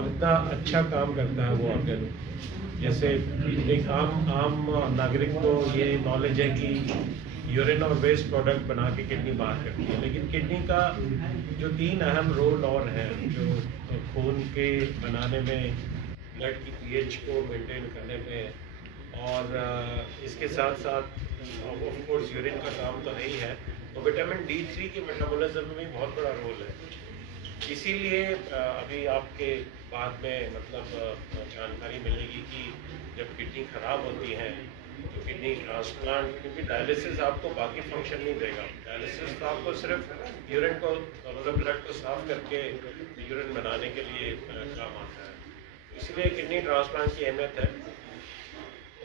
और इतना अच्छा काम करता है वो ऑर्गन। जैसे एक आम नागरिक को ये नॉलेज है कि यूरिन और वेस्ट प्रोडक्ट बना के किडनी बाहर करती है, लेकिन किडनी का जो 3 अहम रोल और हैं, जो खून के बनाने में, ब्लड की पीएच को मेंटेन करने में, और इसके साथ साथ ऑफ कोर्स यूरिन का काम तो नहीं है, तो विटामिन D3 के मेटाबॉलिज्म में भी बहुत बड़ा रोल है। इसीलिए अभी आपके बाद में मतलब जानकारी मिलेगी कि जब किडनी खराब होती है तो किडनी ट्रांसप्लांट, क्योंकि डायलिसिस आपको बाकी फंक्शन नहीं देगा। डायलिसिस तो आपको सिर्फ यूरिन को मतलब ब्लड को साफ करके यूरिन बनाने के लिए काम आता है। इसलिए किडनी ट्रांसप्लांट की अहमियत है।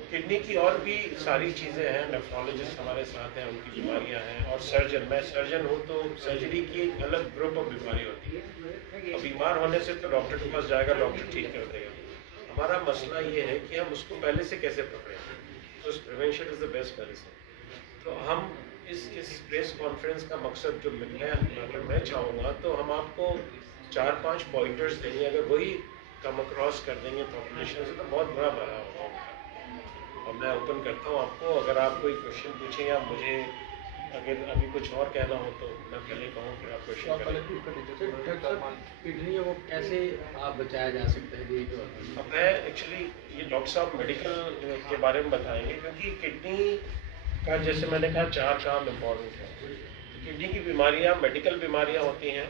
किडनी की और भी सारी चीज़ें हैं, नेफ्रोलॉजिस्ट हमारे साथ हैं, उनकी बीमारियां हैं, और सर्जन, मैं सर्जन हूँ तो सर्जरी की एक अलग ग्रुप ऑफ बीमारी होती है। और बीमार होने से तो डॉक्टर के पास जाएगा, डॉक्टर ठीक कर देगा। हमारा मसला ये है कि हम उसको पहले से कैसे पकड़ें, तो prevention is the best medicine. तो हम इस प्रेस कॉन्फ्रेंस का मकसद जो मिलना है, अगर मैं चाहूँगा तो हम आपको 4-5 पॉइंटर्स देंगे, अगर वही कम अक्रॉस कर देंगे पॉपुलेशन से तो बहुत बड़ा भला होगा। और मैं ओपन करता हूँ आपको, अगर आप कोई क्वेश्चन पूछें या मुझे अगर अभी कुछ और कहना हो तो मैं पहले कहूँ, फिर आप क्वेश्चन करें। किडनी है वो कैसे आप बचाया जा सकता है? अब मैं एक्चुअली ये डॉक्टर साहब मेडिकल के बारे में बताएंगे, क्योंकि किडनी का जैसे मैंने कहा 4 काम इम्पोर्टेंट है। किडनी की बीमारियाँ मेडिकल बीमारियाँ होती हैं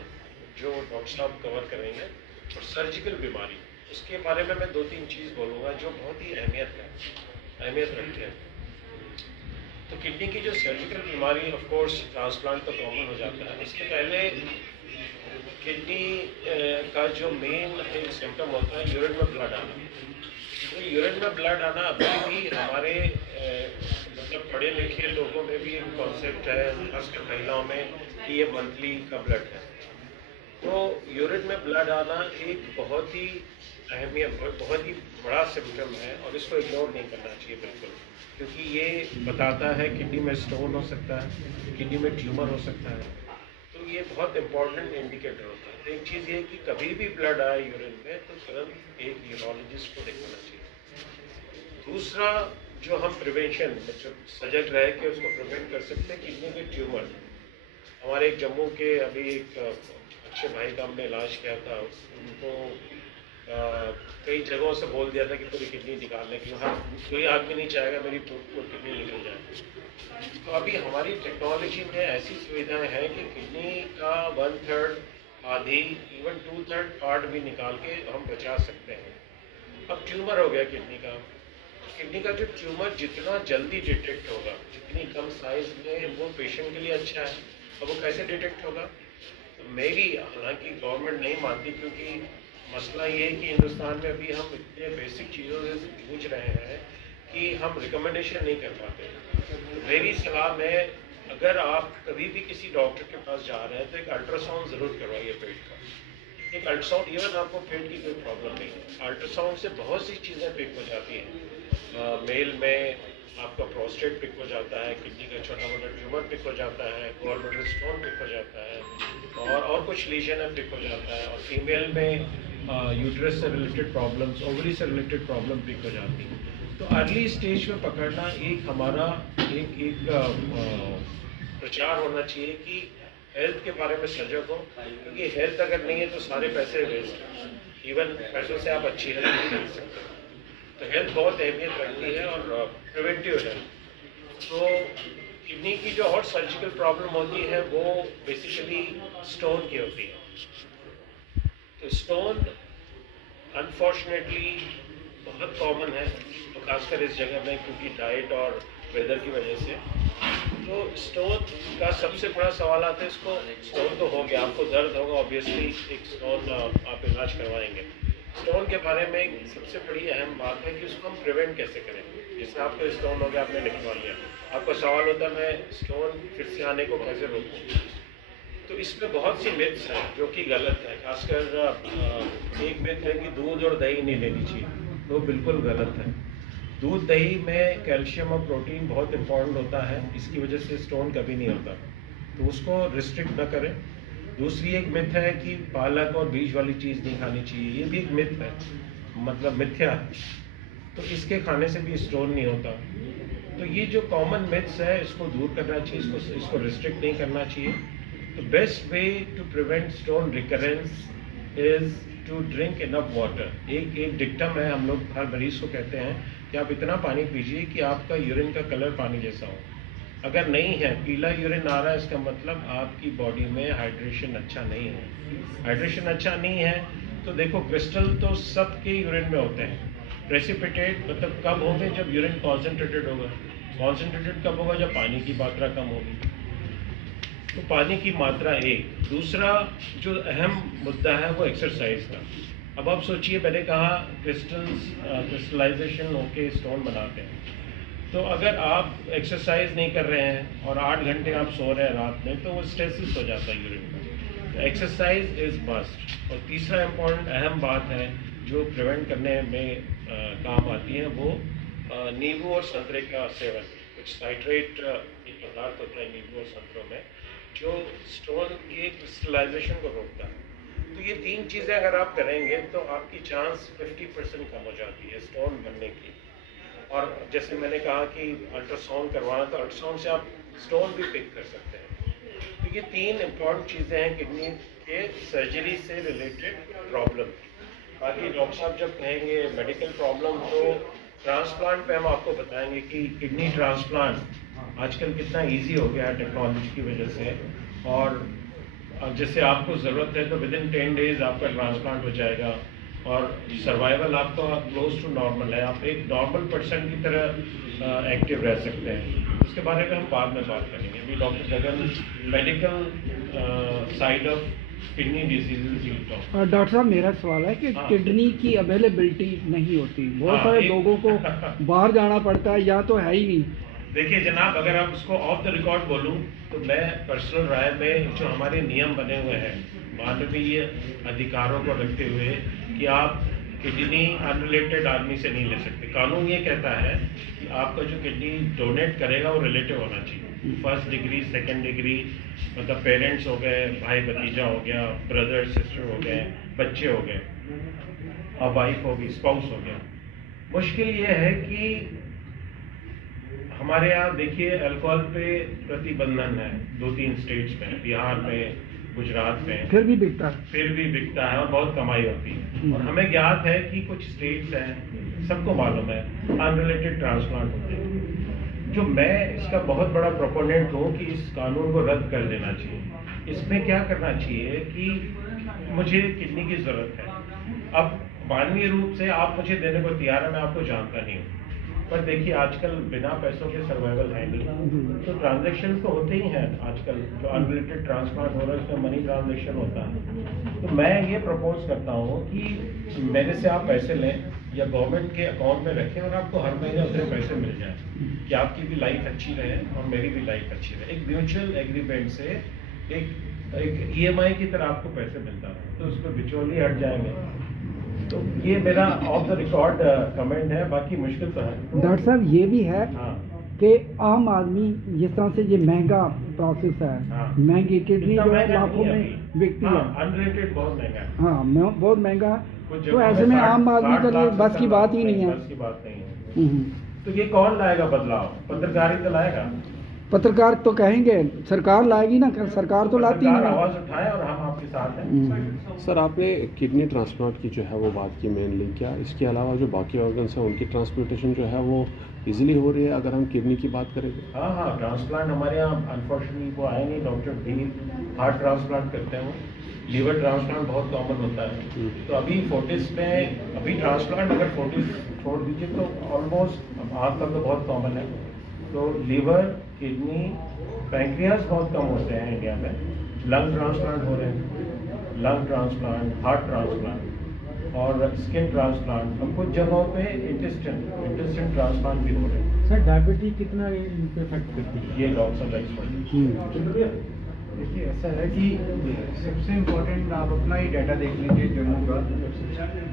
जो डॉक्टर साहब कवर करेंगे, और सर्जिकल बीमारी, उसके बारे में मैं 2-3 चीज़ बोलूँगा जो बहुत ही अहमियत रखते हैं। तो किडनी की जो सर्जिकल बीमारी, ऑफ कोर्स ट्रांसप्लांट तो कॉमन हो जाता है। इसके पहले किडनी का जो मेन एक सिम्टम होता है यूरिन में ब्लड आना। तो यूरिन में ब्लड आना अभी भी हमारे मतलब पढ़े लिखे लोगों में भी एक कॉन्सेप्ट है, खासकर महिलाओं में, कि ये मंथली का ब्लड है। तो यूरिन में ब्लड आना एक बहुत ही बहुत ही बड़ा सिम्टम है, और इसको इग्नोर नहीं करना चाहिए बिल्कुल, क्योंकि ये बताता है किडनी में स्टोन हो सकता है, किडनी में ट्यूमर हो सकता है। तो ये बहुत इंपॉर्टेंट इंडिकेटर होता है। तो एक चीज़ ये कि कभी भी ब्लड आए यूरिन में तो तुरंत एक यूरोलॉजिस्ट को दिखाना चाहिए। दूसरा, जो हम प्रिवेंशन मतलब सजग रह के उसको प्रिवेंट कर सकते हैं, किडनी के ट्यूमर। हमारे एक जम्मू के अभी एक अच्छे भाई का हमने इलाज किया था, उनको कई जगहों से बोल दिया था कि पूरी किडनी निकालने के लिए, हाँ कोई आदमी नहीं चाहेगा मेरी किडनी निकल जाए। तो अभी हमारी टेक्नोलॉजी में ऐसी सुविधाएं हैं कि किडनी का 1/3, आधी, इवन 2/3 पार्ट भी निकाल के हम बचा सकते हैं। अब ट्यूमर हो गया किडनी का, किडनी का जो ट्यूमर जितना जल्दी डिटेक्ट होगा, जितनी कम साइज में, वो पेशेंट के लिए अच्छा है। अब वो कैसे डिटेक्ट होगा? तो मेरी, हालांकि गवर्नमेंट नहीं मानती, क्योंकि मसला ये है कि हिंदुस्तान में अभी हम इतने बेसिक चीज़ों से जूझ रहे हैं कि हम रिकमेंडेशन नहीं कर पाते। तो मेरी सलाह में, अगर आप कभी भी किसी डॉक्टर के पास जा रहे हैं तो एक अल्ट्रासाउंड ज़रूर करवाइए पेट का। एक अल्ट्रासाउंड, इवन आपको पेट की कोई प्रॉब्लम नहीं है, अल्ट्रासाउंड से बहुत सी चीज़ें पिक हो जाती हैं। मेल में आपका प्रोस्टेट पिक हो जाता है, किडनी का छोटा मोटा ट्यूमर पिक हो जाता है, गॉलब्लैडर स्टोन पिक हो जाता है, और कुछ लीजन है पिक हो जाता है, और फीमेल में यूट्रस से रिलेटेड प्रॉब्लम्स, ओवरी से रिलेटेड प्रॉब्लम पिक हो जाती है। तो अर्ली स्टेज में पकड़ना एक हमारा एक प्रचार होना चाहिए कि हेल्थ के बारे में सजग हो, क्योंकि हेल्थ अगर नहीं है तो सारे पैसे वेस्ट। इवन पैसों से आप अच्छी हेल्थ नहीं कर सकते। तो हेल्थ बहुत अहमियत रखती है, और प्रिवेंटिव हेल्थ। तो किडनी की जो और सर्जिकल प्रॉब्लम होती है वो बेसिकली स्टोन की होती है। तो स्टोन अनफॉर्चुनेटली बहुत कॉमन है, तो खासकर इस जगह में, क्योंकि डाइट और वेदर की वजह से। तो स्टोन का सबसे बड़ा सवाल आता है, इसको स्टोन तो हो गया, आपको दर्द होगा, ऑब्वियसली एक स्टोन आप इलाज करवाएंगे। स्टोन के बारे में एक सबसे बड़ी अहम बात है कि उसको हम प्रिवेंट कैसे करें। जैसे आपको स्टोन हो गया, आपने निकलवा लिया, आपका सवाल होता है मैं स्टोन फिर से आने को कैसे रोकूं। तो इसमें बहुत सी मिथ्स हैं जो कि गलत है। खासकर एक मिथ है कि दूध और दही नहीं लेनी चाहिए, वो बिल्कुल गलत है। दूध दही में कैल्शियम और प्रोटीन बहुत इंपॉर्टेंट होता है, इसकी वजह से स्टोन कभी नहीं होता, तो उसको रिस्ट्रिक्ट ना करें। दूसरी एक मिथ है कि पालक और बीज वाली चीज़ नहीं खानी चाहिए, ये भी एक मिथ है, मतलब मिथ्या है। तो इसके खाने से भी स्टोन नहीं होता। तो ये जो कॉमन मिथ्स है इसको दूर करना चाहिए, इसको रिस्ट्रिक्ट नहीं करना चाहिए। तो best way to prevent stone recurrence is to drink enough water. एक डिक्टम है, हम लोग हर मरीज को कहते हैं कि आप इतना पानी पीजिए कि आपका यूरिन का कलर पानी जैसा हो। अगर नहीं है, पीला यूरिन आ रहा है, इसका मतलब आपकी बॉडी में हाइड्रेशन अच्छा नहीं है। हाइड्रेशन अच्छा नहीं है तो देखो, क्रिस्टल तो सबके यूरिन में होते हैं। प्रेसिपिटेट मतलब कब होंगे? जब यूरिन कॉन्सेंट्रेटेड होगा। कॉन्सेंट्रेटेड कब होगा? जब पानी की मात्रा कम होगी। तो पानी की मात्रा एक। दूसरा जो अहम मुद्दा है वो एक्सरसाइज का। अब आप सोचिए, मैंने कहा क्रिस्टलाइजेशन होके स्टोन बनाते हैं। तो अगर आप एक्सरसाइज नहीं कर रहे हैं और 8 घंटे आप सो रहे हैं रात में, तो वो स्ट्रेसिस हो जाता है यूरिन का। तो एक्सरसाइज इज मस्ट। और तीसरा इम्पॉर्टेंट अहम बात है जो प्रिवेंट करने में काम आती है, वो नींबू और संतरे का सेवन। कुछ साइट्रेट एक पदार्थ होता है नींबू और संतरों में जो स्टोन के क्रिस्टलाइजेशन को रोकता है। तो ये 3 चीज़ें अगर आप करेंगे तो आपकी चांस 50% कम हो जाती है स्टोन बनने की। और जैसे मैंने कहा कि अल्ट्रासाउंड करवाना, तो अल्ट्रासाउंड से आप स्टोन भी पिक कर सकते हैं। तो ये 3 इम्पॉर्टेंट चीज़ें हैं किडनी के सर्जरी से रिलेटेड प्रॉब्लम। बाकी डॉक्टर साहब जब कहेंगे मेडिकल प्रॉब्लम, तो ट्रांसप्लांट पे हम आपको बताएंगे कि किडनी ट्रांसप्लांट आजकल कितना इजी हो गया है टेक्नोलॉजी की वजह से। और जैसे आपको ज़रूरत है तो विदिन 10 डेज आपका ट्रांसप्लांट हो जाएगा और सर्वाइवल आपका क्लोज टू नॉर्मल है। आप एक नॉर्मल पर्सन की तरह एक्टिव रह सकते हैं। उसके बारे में हम बाद में बात करेंगे। अभी doctor Gagan medical side of kidney disease. Doctor साहब, मेरा सवाल है कि किडनी की अवेलेबिलिटी नहीं होती, बहुत सारे लोगों को बाहर जाना पड़ता है या तो है ही नहीं। देखिए जनाब, अगर आप उसको ऑफ द रिकॉर्ड बोलूं तो मैं पर्सनल राय में जो हमारे नियम बने हुए हैं मानवीय अधिकारों को रखते हुए कि आप किडनी अनरिलेटेड आदमी से नहीं ले सकते। कानून ये कहता है कि आपका जो किडनी डोनेट करेगा वो रिलेटिव होना चाहिए। 1st डिग्री 2nd डिग्री, मतलब पेरेंट्स हो गए, भाई भतीजा हो गया, ब्रदर सिस्टर हो गए, बच्चे हो गए, और वाइफ होगी, स्पाउस हो गया। मुश्किल ये है कि हमारे यहाँ देखिए अल्कोहल पे प्रतिबंधन है 2-3 स्टेट्स में, बिहार में, गुजरात में, फिर भी बिकता है और बहुत कमाई होती है। और हमें ज्ञात है कि कुछ स्टेट्स हैं, सबको मालूम है, अनरिलेटेड ट्रांसप्लांट होते हैं। जो मैं इसका बहुत बड़ा प्रोपोनेंट हूँ कि इस कानून को रद्द कर देना चाहिए। इसमें क्या करना चाहिए कि मुझे किडनी की ज़रूरत है, अब मानवीय रूप से आप मुझे देने को तैयार है, मैं आपको जानता नहीं हूँ, पर देखिए आजकल बिना पैसों के सर्वाइवल है नहीं। तो ट्रांजैक्शन तो होते ही हैं आजकल, जो अनरिलेटेड ट्रांसप्लांट हो रहा है उसमें मनी ट्रांजैक्शन होता है। तो मैं ये प्रपोज करता हूँ कि मेरे से आप पैसे लें या गवर्नमेंट के अकाउंट में रखें और आपको हर महीने उतने पैसे मिल जाएं कि आपकी भी लाइफ अच्छी रहे और मेरी भी लाइफ अच्छी रहे। एक म्यूचुअल एग्रीमेंट से एक EMI की तरह आपको पैसे मिलता है, तो उस पर बिचौली हट जाएंगे। तो ये मेरा ऑफ द रिकॉर्ड कमेंट है, बाकी मुश्किल तो है। डॉक्टर साहब, ये भी है हाँ कि आम आदमी जिस तरह से ये महंगा प्रोसेस है, हाँ, महंगी किडनी इतना जो महंगा लाखों नहीं है में अभी। बिकती हाँ, है, अनरेटेड बहुत महंगा है। हाँ बहुत महंगा है। कुछ तो जगहों ऐसे में में 60 आम आदमी के लिए लाख बस की बात ही नहीं है। बस की बात नहीं है। तो ये कौन लाएगा बदलाव? पत्रकार ही तो लाएगा। पत्रकार तो कहेंगे, सरकार लाएगी ना, सरकार तो लाती पत्रकार नहीं। आवाज उठाए और हम आपके साथ हैं। सर, आपने किडनी ट्रांसप्लांट की जो है वो बात की मेनली, क्या इसके अलावा जो बाकी ऑर्गन्स हैं उनकी ट्रांसप्लांटेशन जो है वो इजीली हो रही है अगर हम किडनी की बात करें? हाँ हाँ, ट्रांसप्लांट हमारे यहाँ अनफॉर्चुनेटली वो आए नहीं, डॉक्टर भी हार्ट ट्रांसप्लांट करते हैं, लीवर ट्रांसप्लांट बहुत कॉमन होता है। तो अभी फोर्टिस में अभी ट्रांसप्लांट अगर फोर्टिस छोड़ दीजिए तो ऑलमोस्ट आजकल तो बहुत कॉमन है। तो लीवर, किडनी, पैंक्रियास बहुत कम होते हैं इंडिया में। लंग ट्रांसप्लांट हो रहे हैं, लंग ट्रांसप्लांट, हार्ट ट्रांसप्लांट और स्किन ट्रांसप्लांट। हम कुछ जगहों पे इंटेस्टाइन ट्रांसप्लांट भी हो रहे हैं। सर, डायबिटीज कितना इफेक्ट करती है? ये डॉक्टर एक्सपर्ट। देखिए ऐसा है कि सबसे इम्पोर्टेंट आप अपना ही डाटा देख लीजिए।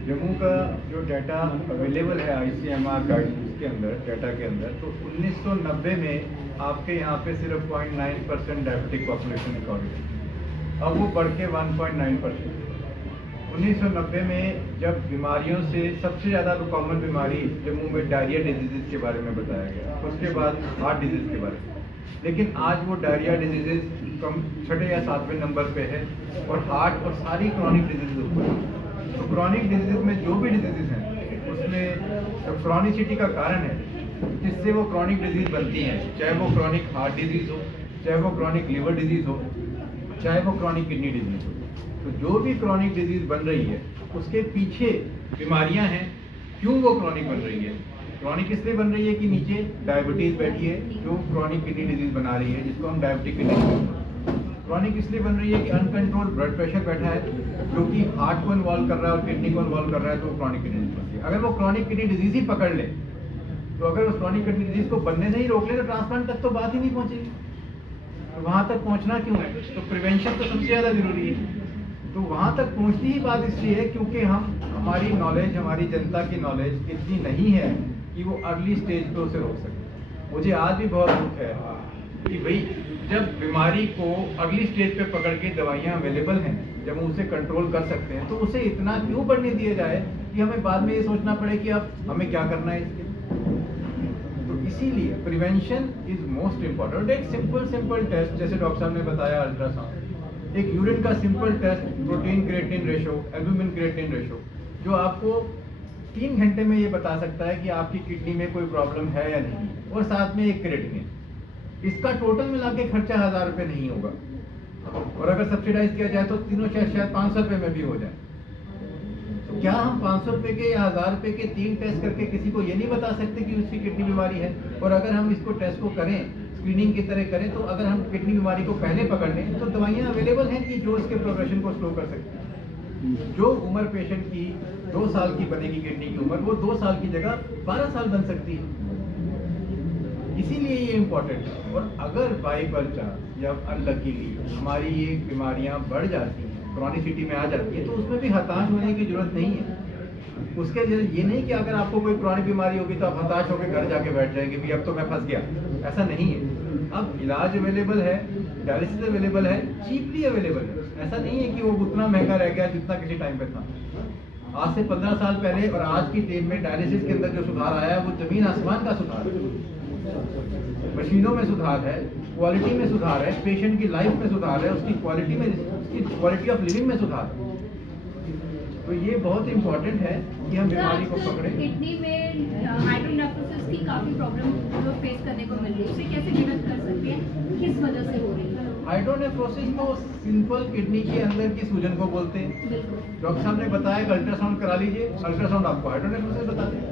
जम्मू का जो डाटा अवेलेबल है ICMR गाइडलाइंस के अंदर, डाटा के अंदर, तो 1990 में आपके यहाँ पे सिर्फ 0.9% डायबिटिक पॉपुलेशन रिकॉर्डेड है। अब वो बढ़ के 1.9%। 1990 में जब बीमारियों से सबसे ज़्यादा कॉमन बीमारी जम्मू में डायरिया डिजीज़ के बारे में बताया गया, उसके बाद हार्ट डिजीज़ के बारे में, लेकिन आज वो डायरिया डिजीज़ कम 6 या 7वें नंबर पे है और हार्ट और सारी क्रॉनिक डिजीज़ ऊपर है। तो क्रॉनिक डिजीज़ में जो भी डिजीज़ हैं उसमें क्रॉनिसिटी का कारण है जिससे वो क्रॉनिक डिजीज़ बनती हैं, चाहे वो क्रॉनिक हार्ट डिजीज़ हो, चाहे वो क्रॉनिक लिवर डिजीज़ हो, चाहे वो क्रॉनिक किडनी डिजीज़ हो। तो जो भी क्रॉनिक डिजीज़ बन रही है उसके पीछे बीमारियां हैं। क्यों वो क्रॉनिक बन रही है? क्रॉनिक इसलिए बन रही है कि नीचे डायबिटीज़ बैठी है जो क्रॉनिक किडनी डिजीज़ बना रही है, जिसको हम डायबिटिक किडनी डिजीज़। क्रॉनिक इसलिए बन रही है कि अनकंट्रोल ब्लड प्रेशर बैठा है जो कि हार्ट को इन्वॉल्व कर रहा है और किडनी को इन्वॉल्व कर रहा है, तो वो क्रॉनिक किडनी डिजीज़ बनती है। अगर वो क्रॉनिक किडनी डिजीज़ ही पकड़ ले, तो अगर उस क्रॉनिक किडनी डिजीज़ को बनने से ही रोक ले तो ट्रांसप्लांट तक तो बात ही नहीं पहुँचेगी। तो वहाँ तक पहुँचना क्यों है? तो प्रिवेंशन तो सबसे ज़्यादा ज़रूरी है। तो वहाँ तक पहुँचती ही बात इसलिए है क्योंकि हमारी नॉलेज, हमारी जनता की नॉलेज इतनी नहीं है कि वो अर्ली स्टेज पे उसे रोक सके। मुझे आज भी बहुत दुख है कि भाई जब बीमारी को अर्ली स्टेज पे पकड़ के दवाइयाँ अवेलेबल हैं, जब हम उसे कंट्रोल कर सकते हैं, तो उसे इतना क्यों बढ़ने दिया जाए कि हमें बाद में ये सोचना पड़े कि अब हमें क्या करना है इसके। तो इसीलिए प्रिवेंशन इज मोस्ट इम्पॉर्टेंट। एक सिंपल टेस्ट जैसे डॉक्टर साहब ने बताया, अल्ट्रासाउंड, एक यूरिन का simple test, protein creatinine ratio, albumin creatinine ratio, जो आपको 3 घंटे में ये बता सकता है कि आपकी किडनी में कोई प्रॉब्लम है या नहीं, और साथ में एक क्रिएटिनिन। इसका टोटल मिला के खर्चा 1000 रुपये नहीं होगा, और अगर सब्सिडाइज किया जाए तो तीनों शायद 500 रुपये में भी हो जाए। तो क्या हम 500 रुपये के या 1000 रुपये के 3 टेस्ट करके किसी को ये नहीं बता सकते कि उसकी किडनी बीमारी है? और अगर हम इसको टेस्ट को करें, स्क्रीनिंग की तरह करें, तो अगर हम किडनी बीमारी को पहले पकड़ लें तो दवाइयाँ अवेलेबल हैं कि जो इसके प्रोग्रेशन को स्लो कर सकती हैं। जो उम्र पेशेंट की 2 साल की बनेगी किडनी की उम्र, वो 2 साल की जगह 12 साल बन सकती है। इसीलिए ये इम्पोर्टेंट है। और अगर बाई चांस या अनलकीली हमारी ये बीमारियां बढ़ जाती हैं, क्रॉनिसिटी में आ जाती है, तो उसमें भी हताश होने की जरूरत नहीं है। उसके ये नहीं कि अगर आपको कोई क्रॉनिक बीमारी होगी तो आप हताश होकर घर जाके बैठ जाएंगे भी अब तो मैं फंस गया। ऐसा नहीं है। अब इलाज अवेलेबल है, डायलिसिस अवेलेबल है, चीपली अवेलेबल है। ऐसा नहीं है कि वो उतना महंगा रह गया जितना किसी टाइम पे था। आज से 15 साल पहले और आज की डेट में डायलिसिस के अंदर जो सुधार आया है वो जमीन आसमान का सुधार है। मशीनों में सुधार है, क्वालिटी में सुधार है, पेशेंट की लाइफ में सुधार है, उसकी क्वालिटी में, उसकी क्वालिटी ऑफ लिविंग में सुधार है। तो ये बहुत इंपॉर्टेंट है कि हम बीमारी को पकड़े। किडनी में हाइड्रोनेफ्रोसिस की काफी प्रॉब्लम फेस करने को मिल रही है, उसे कैसे डिटेक्ट कर सकते हैं, किस वजह से हो रही है? हाइड्रोनेफ्रोसिस तो सिंपल किडनी के अंदर की सूजन को बोलते हैं। डॉक्टर साहब ने बताया कि अल्ट्रासाउंड करा लीजिए, अल्ट्रासाउंड आपको हाइड्रोनेफ्रोसिस बताते हैं।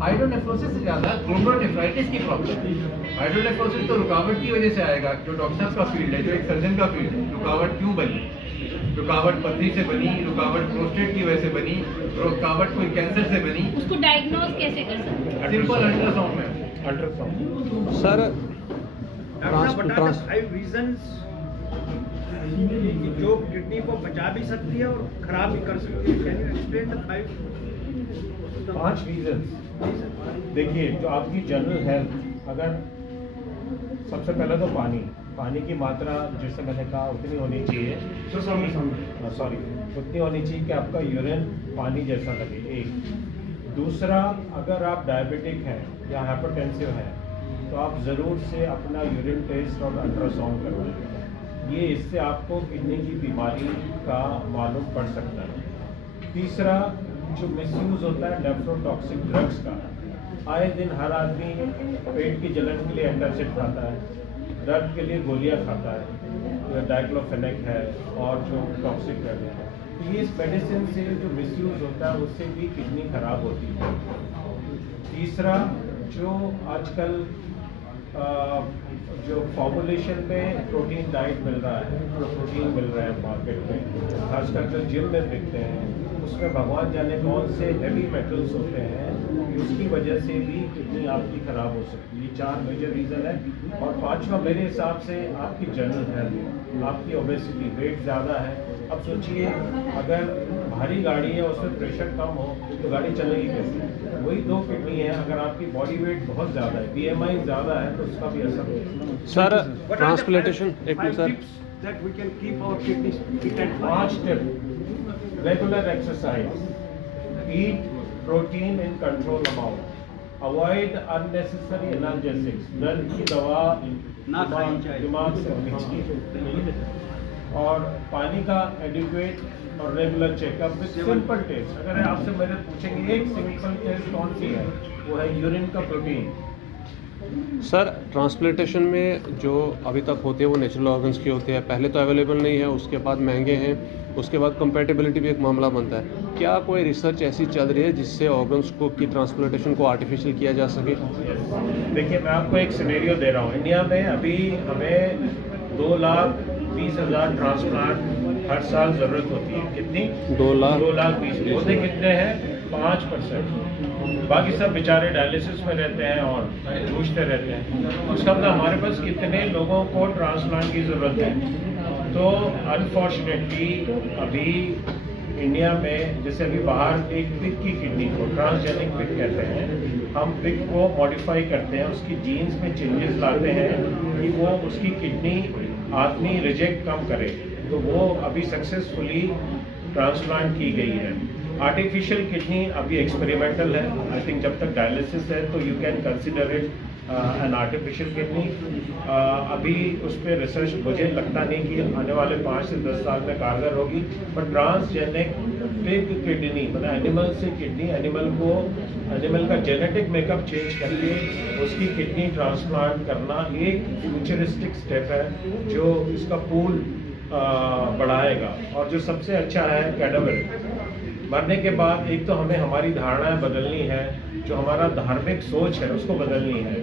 हाइड्रोनेफ्रोसिस से ज्यादा ग्लोमेरुलोनेफ्राइटिस की प्रॉब्लम है। हाइड्रोनेफ्रोसिस तो रुकावट की वजह से आएगा, जो डॉक्टर साहब का फील्ड है, जो एक सर्जन का फील्ड है। रुकावट क्यों बनी? रुकावट पथरी से बनी, रुकावट प्रोस्टेट की वजह से बनी, रुकावट कोई कैंसर से बनी। उसको डायग्नोज कैसे कर सकते हैं? सिंपल अल्ट्रासाउंड में। अल्ट्रासाउंड सर फाइव रीजंस जो किडनी को बचा भी सकती है और खराब भी कर सकती है। Can you explain the 5 reasons. देखिए, जो आपकी जनरल हेल्थ, अगर सबसे पहले तो पानी की मात्रा जैसे मैंने कहा उतनी होनी चाहिए, सॉरी उतनी होनी चाहिए कि आपका यूरिन पानी जैसा लगे, एक। दूसरा, अगर आप डायबिटिक हैं या हाइपरटेंसिव हैं तो आप ज़रूर से अपना यूरिन टेस्ट और अल्ट्रासाउंड करवाएं। ये इससे आपको किडनी की बीमारी का मालूम पड़ सकता है। तीसरा, जो मिसयूज़ होता है नेफ्रोटॉक्सिक ड्रग्स का, आए दिन हर आदमी पेट की जलन के लिए एंटासिड खाता है, दर्द के लिए गोलियां खाता है, डाइक्लोफेनेक है और जो टॉक्सिक ड्रग है। तो ये इस मेडिसिन से जो मिसयूज़ होता है उससे भी किडनी खराब होती है। तीसरा, जो आजकल जो फॉर्मुलेशन में प्रोटीन डाइट मिल रहा है, जो प्रोटीन मिल रहा है मार्केट में, खासकर जो जिम में बिकते हैं, उसमें भगवान जाने कौन से हैवी मेटल्स होते हैं, उसकी वजह से भी किडनी आपकी खराब हो सकती है। ये 4 मेजर रीज़न है। और 5वां मेरे हिसाब से आपकी जनरल हेल्थ, आपकी ओबेसिटी, वेट ज़्यादा है। अब सोचिए, अगर भारी गाड़ी है उसमें प्रेशर कम हो तो गाड़ी चलेगी कैसे? वही 2 किडनी है, अगर आपकी बॉडी वेट बहुत ज़्यादा है, BMI ज़्यादा है, तो उसका भी असर होगा। सर ट्रांसप्लांटेशन, एक minute sir, that we can keep our kidneys fit and fine? 5 tips. Regular exercise. Eat protein in control amount. Avoid unnecessary analgesics. दर्द की दवा ना खानी चाहिए। दिमाग से होनी चाहिए। और पानी का एडिक्वेट और regular checkup with simple test. अगर आपसे मेरे पूछेंगे एक सिंपल टेस्ट कौन सी है, वो है यूरिन का प्रोटीन। सर ट्रांसप्लांटेशन में जो अभी तक होते हैं वो नेचुरल ऑर्गन्स के होते हैं, पहले तो अवेलेबल नहीं है, उसके बाद महंगे हैं, उसके बाद कंपैटिबिलिटी भी एक मामला बनता है। क्या कोई रिसर्च ऐसी चल रही है जिससे ऑर्गन्स को की ट्रांसप्लांटेशन को आर्टिफिशियल किया जा सके? देखिए मैं आपको एक सिनेरियो दे रहा हूँ। इंडिया में अभी हमें 2,20,000 ट्रांसप्लांट हर साल ज़रूरत होती है। कितनी? 2,20,000 होते कितने हैं? 5%। बाकी सब बेचारे डायलिसिस में रहते हैं और जूझते रहते हैं। उसका मतलब हमारे पास कितने लोगों को ट्रांसप्लांट की ज़रूरत है। तो अनफॉर्चुनेटली अभी इंडिया में जैसे अभी बाहर एक पिग की किडनी को ट्रांसजेनिक पिग कहते हैं, हम पिग को मॉडिफाई करते हैं, उसकी जीन्स में चेंजेस लाते हैं कि वो उसकी किडनी आदमी रिजेक्ट कम करे, तो वो अभी सक्सेसफुली ट्रांसप्लांट की गई है। आर्टिफिशियल किडनी अभी एक्सपेरिमेंटल है। आई थिंक जब तक डायलिसिस है तो you can consider it an artificial kidney. अभी उस पर रिसर्च मुझे लगता नहीं कि आने वाले 5 से 10 साल में कारगर होगी। पर ट्रांसजेनिक पिग किडनी मतलब एनिमल से किडनी, एनिमल का जेनेटिक मेकअप चेंज करके उसकी किडनी ट्रांसप्लांट करना एक फ्यूचरिस्टिक स्टेप है जो इसका पूल बढ़ाएगा। और जो सबसे अच्छा है कैडावर, मरने के बाद एक तो हमें हमारी धारणाएं बदलनी है, जो हमारा धार्मिक सोच है उसको बदलनी है।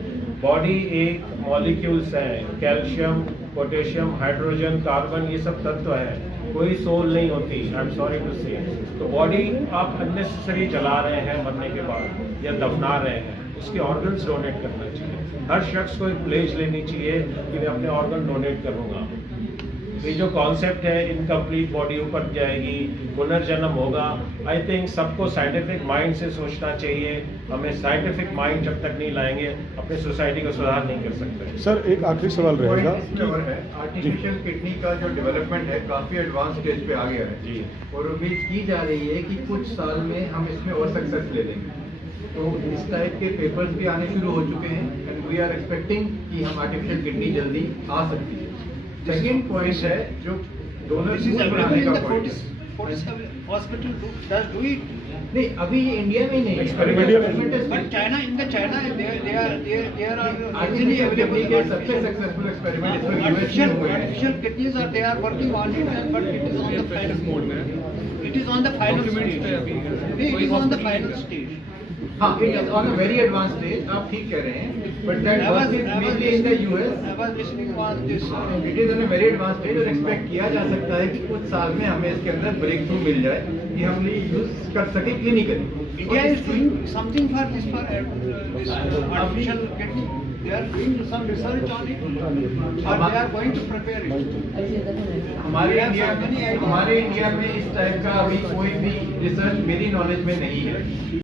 बॉडी एक मॉलिक्यूल्स हैं, कैल्शियम, पोटेशियम, हाइड्रोजन, कार्बन, ये सब तत्व हैं, कोई सोल नहीं होती। आई एम सॉरी टू से। तो बॉडी आप अननेसेसरी जला रहे हैं मरने के बाद या दफना रहे हैं, उसके ऑर्गन्स डोनेट करना चाहिए। हर शख्स को एक प्लेज लेनी चाहिए कि मैं अपने ऑर्गन डोनेट करूँगा। ये जो कॉन्सेप्ट है इनकम्प्लीट बॉडी ऊपर जाएगी, पुनर्जन्म होगा, आई थिंक सबको साइंटिफिक माइंड से सोचना चाहिए। हमें साइंटिफिक माइंड जब तक नहीं लाएंगे अपने सोसाइटी को सुधार नहीं कर सकते। सर एक आखिरी सवाल रहेगा। आर्टिफिशियल किडनी का जो डेवलपमेंट है काफ़ी एडवांस स्टेज पे आ गया है जी। और उम्मीद की जा रही है कि कुछ साल में हम इसमें और सक्सेस ले लेंगे। तो इस टाइप के पेपर्स भी आने शुरू हो चुके हैं एंड वी आर एक्सपेक्टिंग कि हम आर्टिफिशियल किडनी जल्दी आ सकती है। सेकेंड पॉइंट है जो डोनर बनाने का पॉइंट है। Hospital does do it. नहीं अभी ये इंडिया में ही नहीं है। Experiment But है। China, in the China, they are easily artificial available. Kidney के सबसे सक्सेसफुल एक्सपेरिमेंट इसमें यूएस में हुए हैं। Artificial kidneys are they are working on it, but it is on the final mode. It is on the final stage. It is on the final stage. हाँ, it is on a very advanced stage. आप ठीक कह रहे हैं, but that work is mainly in the US. I was listening on this. It is on a very advanced stage और expect किया जा सकता है कि कुछ साल में हमें इसके अंदर ब्रेक थ्रू मिल जाए कि हम ये यूज कर सके clinically. India is doing something for this artificial kidney. They are doing some research on it, or they are going to prepare it. हमारे इंडिया में इस टाइप का अभी कोई भी रिसर्च मेरी नॉलेज में नहीं है।